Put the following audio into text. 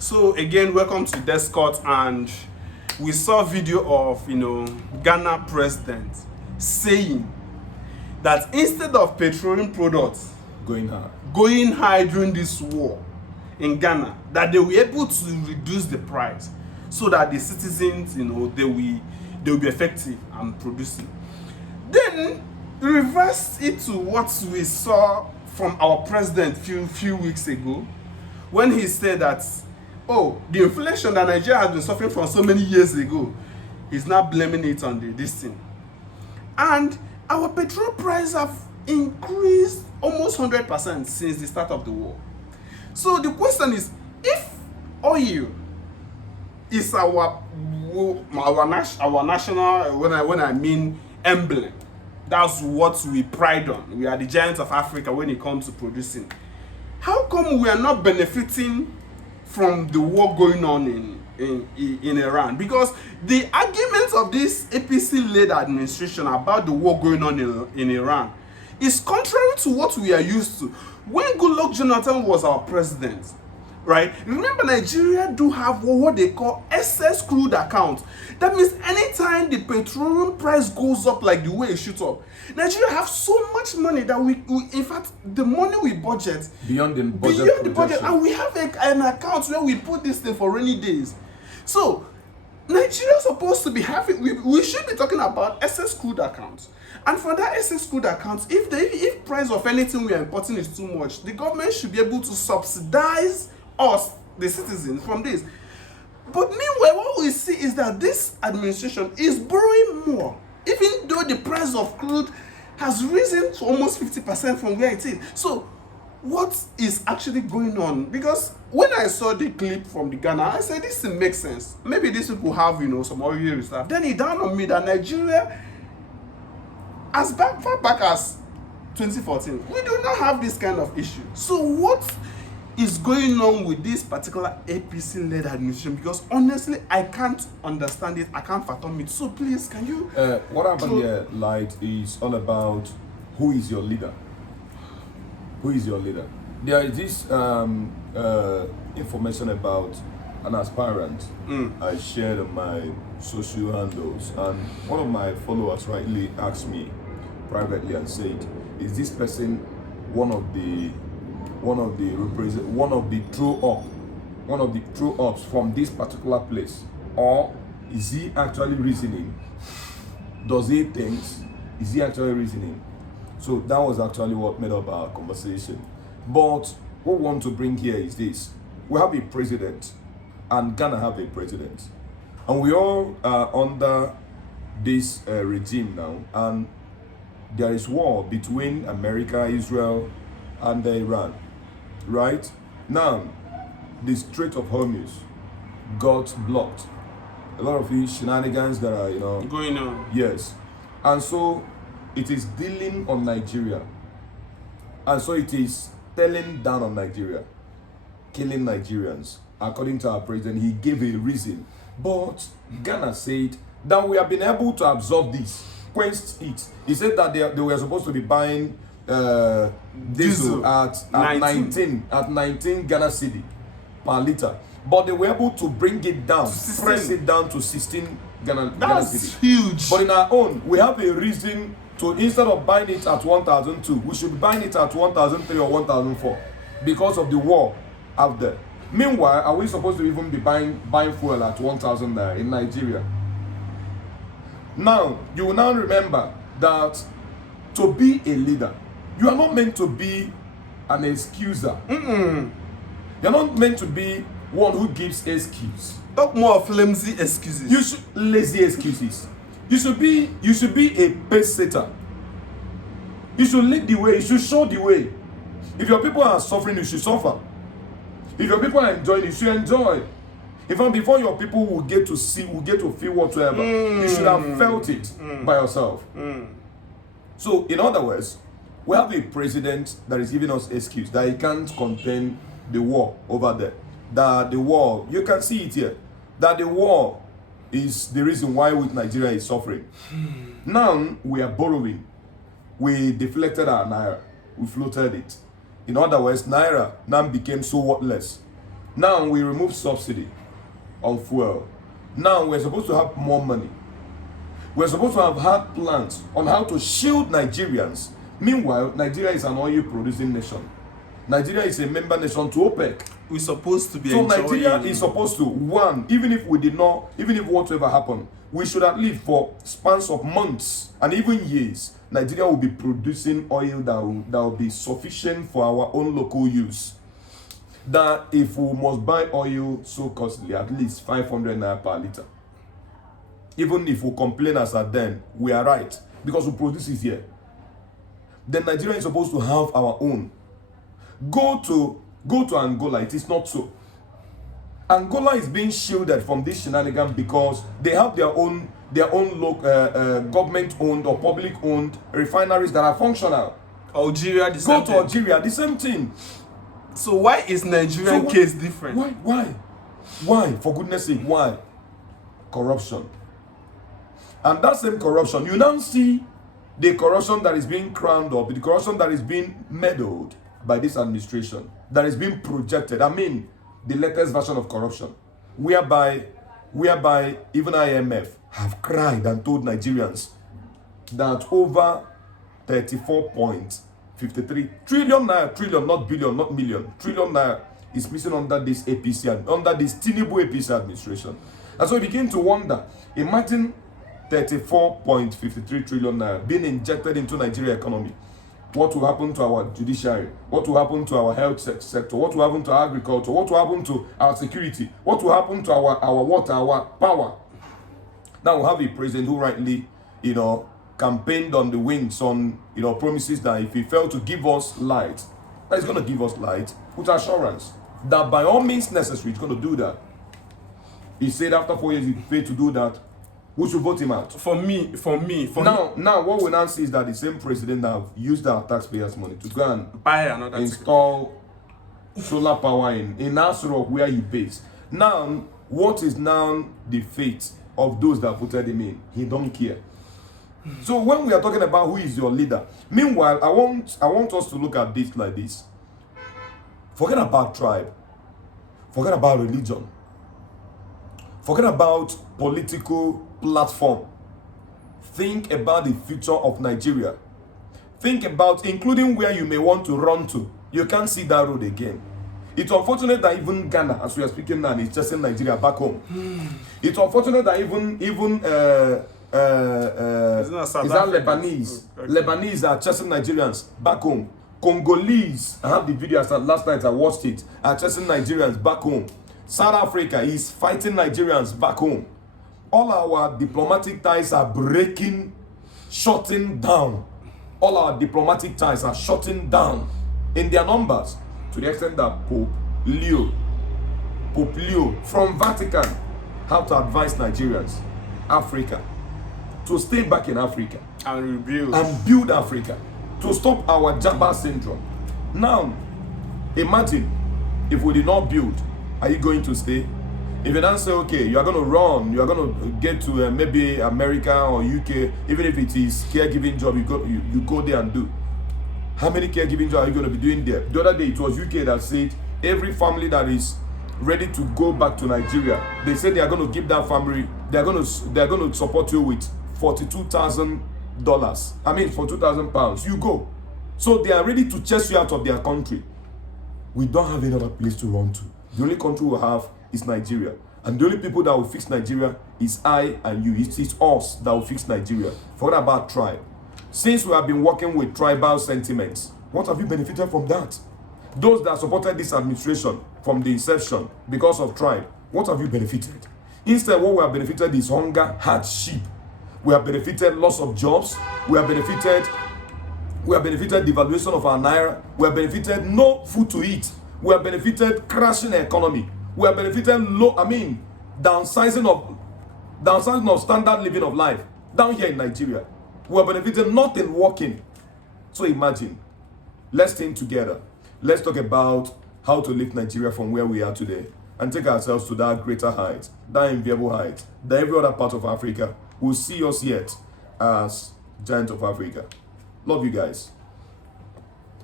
So again, welcome to Descott, and we saw a video of Ghana president saying that instead of petroleum products going high during this war in Ghana, that they were able to reduce the price so that the citizens, they will be effective and producing. Then reverse it to what we saw from our president few weeks ago, when he said that, oh, the inflation that Nigeria has been suffering from so many years ago, he's now blaming it on this thing. And our petrol prices have increased almost 100% since the start of the war. So the question is, if oil is our national, when I mean emblem, that's what we pride on. We are the giants of Africa when it comes to producing. How come we are not benefiting from the war going on in Iran? Because the arguments of this APC-led administration about the war going on in Iran is contrary to what we are used to. When Goodluck Jonathan was our president, right? Remember, Nigeria do have what they call excess crude account. That means anytime the petroleum price goes up like the way it shoots up, Nigeria have so much money that we in fact, the money we budget beyond the budget, and we have an account where we put this thing for rainy days. So Nigeria is supposed to be having, we should be talking about excess crude accounts. And for that excess crude account, if price of anything we are importing is too much, the government should be able to subsidize us, the citizens, from this. But meanwhile, what we see is that this administration is borrowing more, even though the price of crude has risen to almost 50% from where it is. So what is actually going on? Because when I saw the clip from the Ghana, I said, this makes sense. Maybe these people have some oil reserve. Then it dawned on me that Nigeria, as far back as 2014, we do not have this kind of issue. So what is going on with this particular APC-led administration? Because honestly, I can't understand it. I can't fathom it. So please, can you? What happened here, Light, is all about who is your leader. Who is your leader? There is this information about an aspirant I shared on my social handles, and one of my followers rightly asked me privately and said, "Is this person one of the true ups from this particular place, or is he actually reasoning? Does he think? Is he actually reasoning?" So that was actually what made up our conversation. But what we want to bring here is this: we have a president, and Ghana have a president, and we all are under this regime now, and there is war between America, Israel, and Iran. Right now, the Strait of Hormuz got blocked. A lot of these shenanigans that are going on. Yes, and so it is dealing on Nigeria, and so it is telling down on Nigeria, killing Nigerians. According to our president, he gave a reason, but Ghana said that we have been able to absorb this, quenched it. He said that they were supposed to be buying diesel at 19 Ghana cedi per liter, but they were able to bring it down, press it down to 16 Ghana cedi. Huge. But in our own, we have a reason to, instead of buying it at 1,002, we should be buying it at 1,003 or 1,004 because of the war out there. Meanwhile, are we supposed to even be buying fuel at 1,000 naira in Nigeria? Now, you will now remember that to be a leader, you are not meant to be an excuser. You're not meant to be one who gives excuse. Talk more of flimsy excuses. Lazy excuses. You should be a pace setter. You should lead the way. You should show the way. If your people are suffering, you should suffer. If your people are enjoying, you should enjoy. Even before your people will get to feel whatsoever, you should have felt it by yourself. So, in other words, we have a president that is giving us excuse that he can't contain the war over there. That the war, you can see it here, that the war is the reason why Nigeria is suffering. Now we are borrowing. We deflected our naira. We floated it. In other words, naira now became so worthless. Now we remove subsidy on fuel. Now we're supposed to have more money. We're supposed to have had plans on how to shield Nigerians. Meanwhile, Nigeria is an oil producing nation. Nigeria is a member nation to OPEC. We're supposed to be So enjoying. Nigeria is supposed to, one, even if whatever happened, we should at least for spans of months and even years, Nigeria will be producing oil that will be sufficient for our own local use. That if we must buy oil so costly, at least 500 naira per liter. Even if we complain as at then, we are right because we produce it here. Then Nigeria is supposed to have our own. Go to Angola, it is not so. Angola is being shielded from this shenanigan because they have their own government-owned or public-owned refineries that are functional. Algeria, the Go same to thing. Algeria, the same thing. So why is Nigerian case different? Why? For goodness sake, why? Corruption. And that same corruption, you now see the corruption that is being crowned up, the corruption that is being meddled by this administration, that is being projected. I mean, the latest version of corruption, whereby even IMF have cried and told Nigerians that over 34.53 trillion naira, trillion, not billion, not million, trillion naira is missing under this APC and under this Tinubu APC administration. And so we begin to wonder, imagine 34.53 trillion naira being injected into Nigeria economy. What will happen to our judiciary? What will happen to our health sector? What will happen to our agriculture? What will happen to our security? What will happen to our water, our power? Now we have a president who rightly, campaigned on the wings on, promises that if he failed to give us light, that he's going to give us light with assurance that by all means necessary, he's going to do that. He said after 4 years, he failed to do that. We should vote him out. For me. Now, what we now see is that the same president that have used our taxpayers' money to go and Buy another install solar power in Asuro where he based. Now, what is now the fate of those that voted him in? He don't care. So when we are talking about who is your leader, meanwhile, I want us to look at this like this. Forget about tribe. Forget about religion. Forget about political platform. Think about the future of Nigeria. Think about including where you may want to run to. You can't see that road again. It's unfortunate that even Ghana, as we are speaking now, is chasing Nigeria back home. It's unfortunate that even Lebanese? Okay. Lebanese are chasing Nigerians back home. Congolese, I have the video last night, I watched it, are chasing Nigerians back home. South Africa is fighting Nigerians back home. All our diplomatic ties are breaking, shutting down. All our diplomatic ties are shutting down in their numbers, to the extent that Pope Leo from Vatican have to advise Nigerians, Africa, to stay back in Africa and build Africa, to stop our Jabba syndrome. Now, imagine if we did not build, are you going to stay? If you don't say, okay, you are going to run, you are going to get to maybe America or UK, even if it is caregiving job, you go there and do. How many caregiving jobs are you going to be doing there? The other day, it was UK that said every family that is ready to go back to Nigeria, they said they are going to give that family, they are going to support you with $42,000. I mean, for £2,000, you go. So they are ready to chase you out of their country. We don't have any other place to run to. The only country we have is Nigeria. And the only people that will fix Nigeria is I and you. It's us that will fix Nigeria. Forget about tribe. Since we have been working with tribal sentiments, what have you benefited from that? Those that supported this administration from the inception because of tribe, what have you benefited? Instead, what we have benefited is hunger, hardship. We have benefited loss of jobs. We have benefited devaluation of our naira. We have benefited no food to eat. We have benefited crashing economy. We have benefited downsizing of standard living of life down here in Nigeria. We have benefited nothing working. So imagine, let's think together. Let's talk about how to lift Nigeria from where we are today and take ourselves to that greater height, that enviable height, that every other part of Africa will see us yet as giant of Africa. Love you guys.